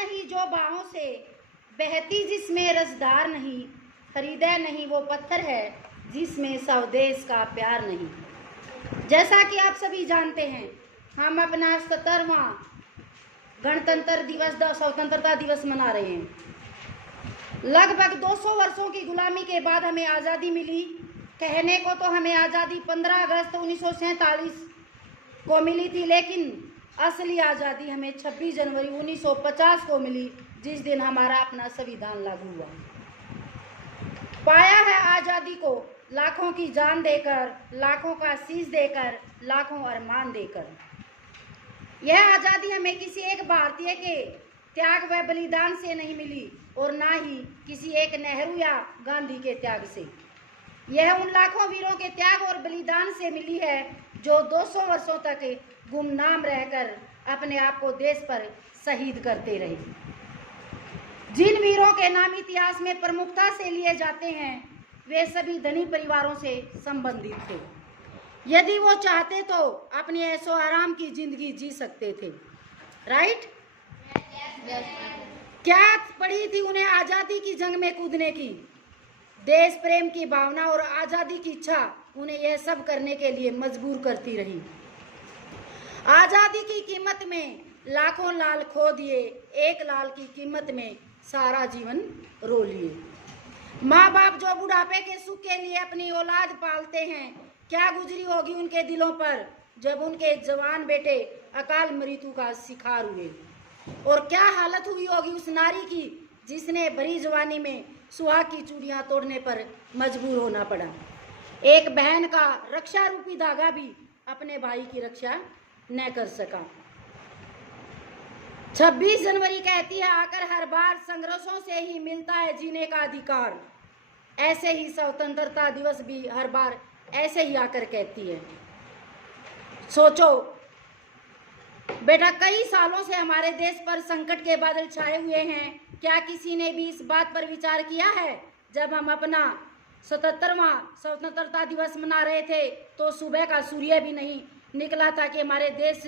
नहीं जो बाहों से बहती, जिसमें रसदार नहीं। हृदय नहीं वो पत्थर है जिसमें स्वदेश का प्यार नहीं। जैसा कि आप सभी जानते हैं, हम अपना 70वां गणतंत्र दिवस, स्वतंत्रता दिवस मना रहे हैं। लगभग 200 वर्षों की गुलामी के बाद हमें आज़ादी मिली। कहने को तो हमें आज़ादी 15 अगस्त 1947 को मिली थी, लेकिन असली आज़ादी हमें 26 जनवरी 1950 को मिली, जिस दिन हमारा अपना संविधान लागू हुआ। पाया है आज़ादी को लाखों की जान देकर, लाखों का शीश देकर, लाखों अरमान देकर। यह आज़ादी हमें किसी एक भारतीय के त्याग व बलिदान से नहीं मिली और ना ही किसी एक नेहरू या गांधी के त्याग से। यह उन लाखों वीरों के त्याग और बलिदान से मिली है जो 200 वर्षों तक गुमनाम रहकर अपने आप को देश पर शहीद करते रहे। जिन वीरों के नाम इतिहास में प्रमुखता से लिए जाते हैं, वे सभी धनी परिवारों से संबंधित थे। यदि वो चाहते तो अपनी ऐशो आराम की जिंदगी जी सकते थे। राइट? क्या पड़ी थी उन्हें आज़ादी की जंग में कूदने की? देश प्रेम की भावना और आज़ादी की इच्छा उन्हें यह सब करने के लिए मजबूर करती रही। आज़ादी की कीमत में लाखों लाल खो दिए, एक लाल की कीमत में सारा जीवन रो लिए। माँ बाप जो बुढ़ापे के सुख के लिए अपनी औलाद पालते हैं, क्या गुजरी होगी उनके दिलों पर जब उनके जवान बेटे अकाल मृत्यु का शिकार हुए। और क्या हालत हुई होगी उस नारी की जिसने भरी जवानी में सुहाग की चूड़ियां तोड़ने पर मजबूर होना पड़ा। एक बहन का रक्षा रूपी धागा भी अपने भाई की रक्षा न कर सका। 26 जनवरी कहती है आकर हर बार संघर्षों से ही मिलता है जीने का अधिकार। ऐसे ही स्वतंत्रता दिवस भी हर बार ऐसे ही आकर कहती है। सोचो बेटा, कई सालों से हमारे देश पर संकट के बादल छाए हुए हैं। क्या किसी ने भी इस बात पर विचार किया है? जब हम अपना 77वां स्वतंत्रता दिवस मना रहे थे तो सुबह का सूर्य भी नहीं निकला था कि हमारे देश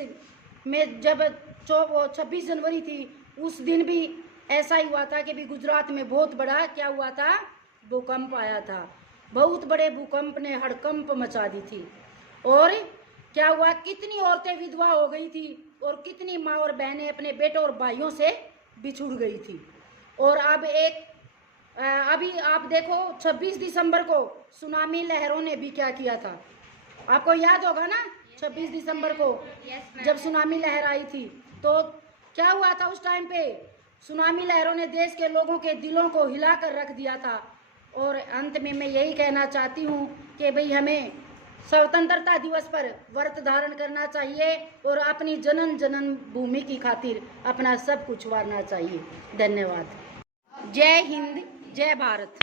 में जब 26 जनवरी थी उस दिन भी ऐसा ही हुआ था कि भी गुजरात में बहुत बड़ा क्या हुआ था, भूकंप आया था। बहुत बड़े भूकंप ने हड़कंप मचा दी थी। और क्या हुआ, कितनी औरतें विधवा हो गई थी और कितनी माँ और बहनें अपने बेटों और भाइयों से बिछुड़ गई थी। और अब अभी आप देखो 26 दिसंबर को सुनामी लहरों ने भी क्या किया था। आपको याद होगा ना, 26 दिसंबर को जब सुनामी लहर आई थी तो क्या हुआ था उस टाइम पे? सुनामी लहरों ने देश के लोगों के दिलों को हिलाकर रख दिया था। और अंत में मैं यही कहना चाहती हूँ कि भाई हमें स्वतंत्रता दिवस पर व्रत धारण करना चाहिए और अपनी जनन भूमि की खातिर अपना सब कुछ वारना चाहिए। धन्यवाद। जय हिंद, जय भारत।